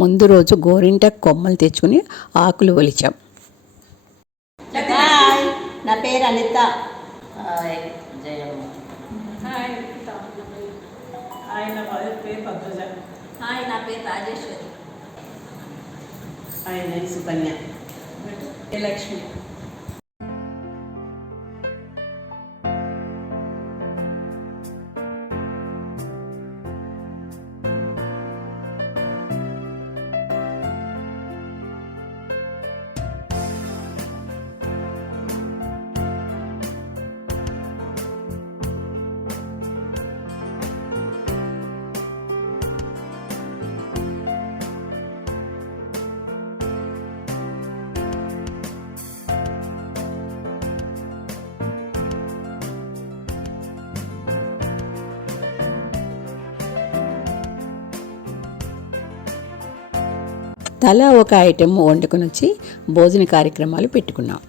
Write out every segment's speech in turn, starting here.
ముందు రోజు గోరింట కొమ్మలు తెచ్చుకుని ఆకులు ఒలిచాం. హాయ్ నా పేరు అనిత. హాయ్. జయమ్మ హాయ్ ఆయన పేరు పద్మజ హాయ్ నా పేరు రాజేశ్వరి ఆయన సుకన్య లక్ష్మి? తలా ఒక ఐటెం వండుకొని వచ్చి భోజన కార్యక్రమాలు పెట్టుకున్నాం.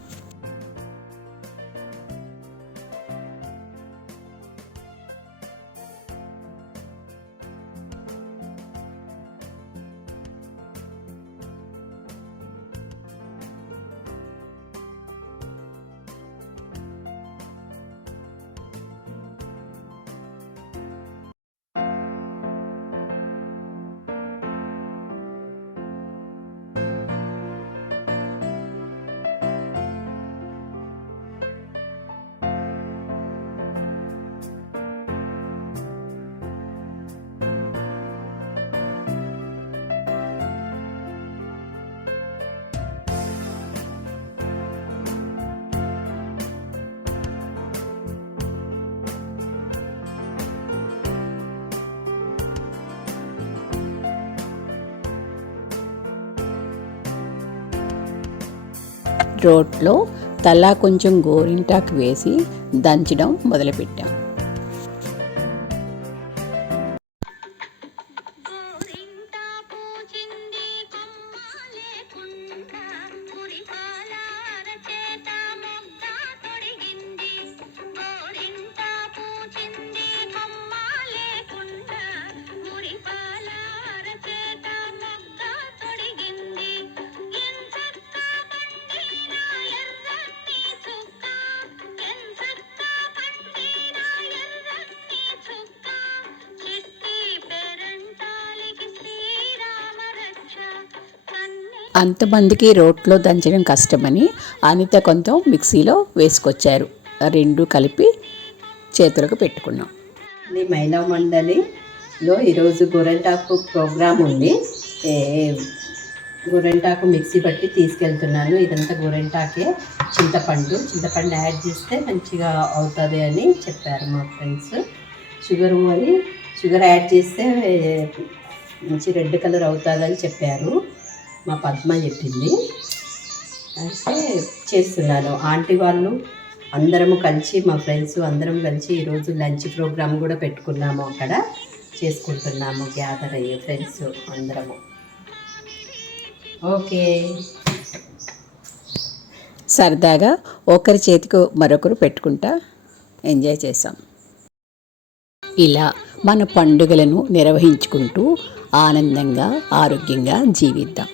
రోట్లో తలా కొంచెం గోరింటాకు వేసి దంచడం మొదలుపెట్టాం. అంతమందికి రోట్లో దంచడం కష్టమని అనిత కొంత మిక్సీలో వేసుకొచ్చారు. రెండు కలిపి చేతులకు పెట్టుకున్నాం. ఇది మహిళా మండలిలో ఈరోజు గోరెంటాకు ప్రోగ్రాం ఉంది. ఏ గోరెంటాకు మిక్సీ పట్టి తీసుకెళ్తున్నాను. ఇదంతా గోరెంటాకే. చింతపండు చింతపండు యాడ్ చేస్తే మంచిగా అవుతుంది అని చెప్పారు మా ఫ్రెండ్స్. షుగర్ అని షుగర్ యాడ్ చేస్తే మంచి రెడ్ కలర్ అవుతుందని చెప్పారు. మా పద్మ చెప్పింది. అయితే చేస్తున్నాను. ఆంటీ వాళ్ళు అందరము కలిసి మా ఫ్రెండ్స్ అందరం కలిసి ఈరోజు లంచ్ ప్రోగ్రామ్ కూడా పెట్టుకున్నాము అక్కడ. చేసుకుంటున్నాము గ్యాదర్ అయ్యే ఫ్రెండ్స్ అందరము. ఓకే. సరదాగా ఒకరి చేతికి మరొకరు పెట్టుకుంటా ఎంజాయ్ చేసాం ఇలా మన పండుగలను నిర్వహించుకుంటూ ఆనందంగా ఆరోగ్యంగా జీవిద్దాం.